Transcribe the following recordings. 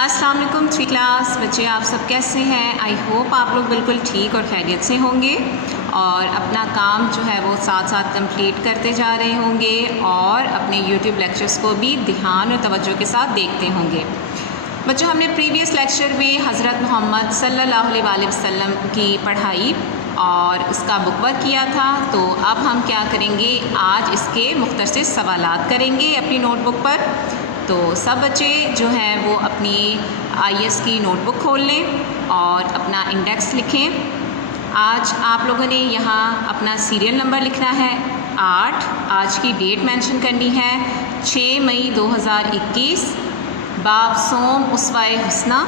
अस्सलाम वालेकुम three class बच्चे, आप सब कैसे हैं। आई होप आप लोग बिल्कुल ठीक और खैरियत से होंगे और अपना काम जो है वो साथ साथ कंप्लीट करते जा रहे होंगे और अपने यूट्यूब लेक्चर्स को भी ध्यान और तवज्जो के साथ देखते होंगे। बच्चों, हमने प्रीवियस लेक्चर में हज़रत मोहम्मद सल्लल्लाहु अलैहि वसल्लम की पढ़ाई और इसका बुक वर्क किया था। तो अब हम क्या करेंगे, आज इसके मुख्तसर सवालात करेंगे अपनी नोटबुक पर। तो सब बच्चे जो हैं वो अपनी IS की नोटबुक खोल लें और अपना इंडेक्स लिखें। आज आप लोगों ने यहाँ अपना सीरियल नंबर लिखना है 8, आज की डेट मेंशन करनी है 6 मई 2021, बाब सोम उसवाए हुस्ना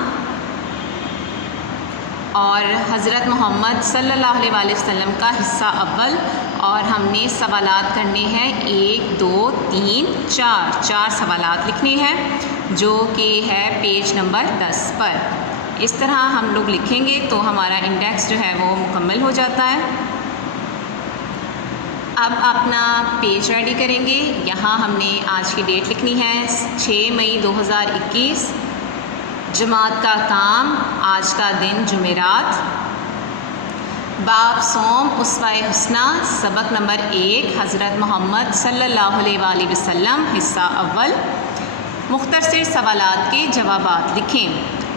और हज़रत मोहम्मद सल्लल्लाहु अलैहि वसल्लम का हिस्सा अव्वल। और हमने सवालात करने हैं 1, 2, 3, 4 सवालात लिखने हैं जो कि है पेज नंबर 10 पर। इस तरह हम लोग लिखेंगे तो हमारा इंडेक्स जो है वो मुकम्मल हो जाता है। अब अपना पेज रेडी करेंगे। यहाँ हमने आज की डेट लिखनी है 6 मई 2021, जमात का काम, आज का दिन जुमेरात, बाब सोम उसवाए हुस्ना, सबक नंबर 1, हज़रत मोहम्मद सल्लल्लाहु अलैहि वसल्लम, हिस्सा अव्वल। मुख्तसर सवालात के जवाबात लिखें।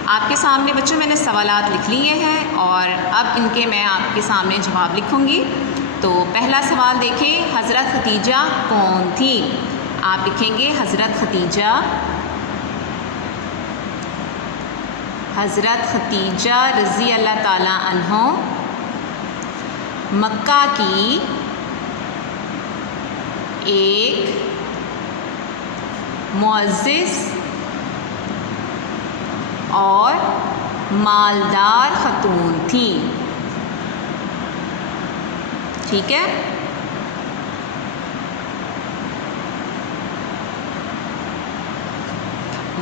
आपके सामने बच्चों मैंने सवालात लिख लिए हैं और अब इनके मैं आपके सामने जवाब लिखूँगी। तो पहला सवाल देखें, हज़रत खदीजा कौन थी। आप लिखेंगे हज़रत खदीजा, हज़रत खदीजा रज़ी अल्लाह ताला अन्हो मक्का की एक मुअज़्ज़िज़ और मालदार ख़तून थी। ठीक है,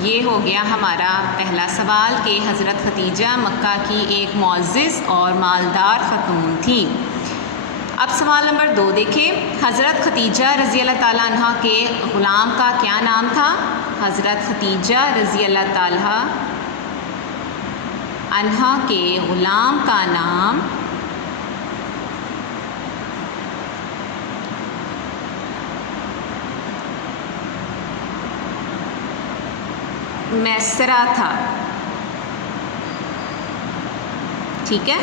ये हो गया हमारा पहला सवाल कि हज़रत खदीजा मक्का की एक मुअज़्ज़िज़ और मालदार ख़तून थी। अब सवाल नंबर 2 देखें, हज़रत खदीजा रज़ी अल्लाह ताला अन्हा के ग़ुलाम का क्या नाम था। हज़रत खदीजा रज़ी अल्लाह ताला अन्हा के ग़ुलाम का नाम मैसरा था। ठीक है,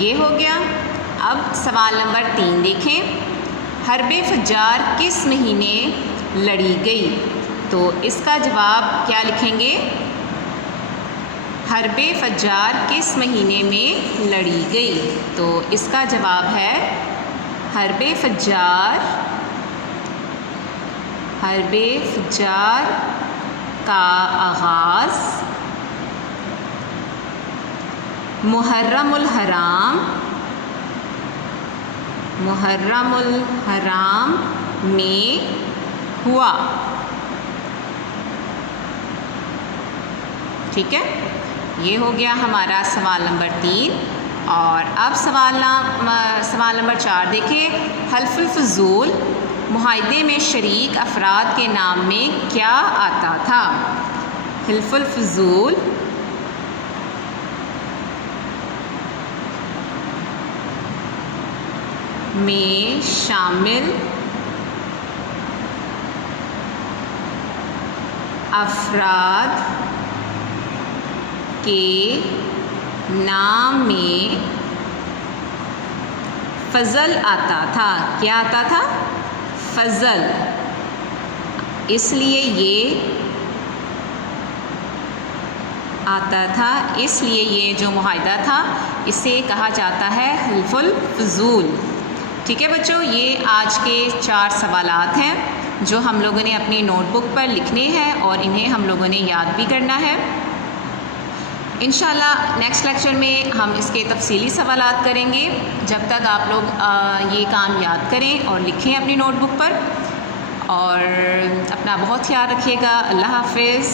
ये हो गया। अब सवाल नंबर 3 देखें, हर्बे फज्जार किस महीने लड़ी गई। तो इसका जवाब क्या लिखेंगे, हर्बे फज्जार किस महीने में लड़ी गई। तो इसका जवाब है हर्बे फज्जार का आगाज़ मुहर्रमुल हराम में हुआ। ठीक है, ये हो गया हमारा सवाल नंबर 3। और अब सवाल नंबर 4 देखिए, हल्फुल फ़ुज़ूल मुआहदे में शरीक अफराद के नाम में क्या आता था। हल्फुल फ़ुज़ूल में शामिल अफराद के नाम में फ़ज़ल आता था। क्या आता था, फ़ज़ल। इसलिए ये आता था, इसलिए ये जो मुआहदा था इसे कहा जाता है हल्फुल फ़ुज़ूल। ठीक है बच्चों, ये आज के 4 सवालात हैं जो हम लोगों ने अपनी नोटबुक पर लिखने हैं और इन्हें हम लोगों ने याद भी करना है। इंशाल्लाह नेक्स्ट लेक्चर में हम इसके तफसीली सवालात करेंगे। जब तक आप लोग ये काम याद करें और लिखें अपनी नोटबुक पर। और अपना बहुत ख्याल रखिएगा। अल्लाह हाफ़िज़।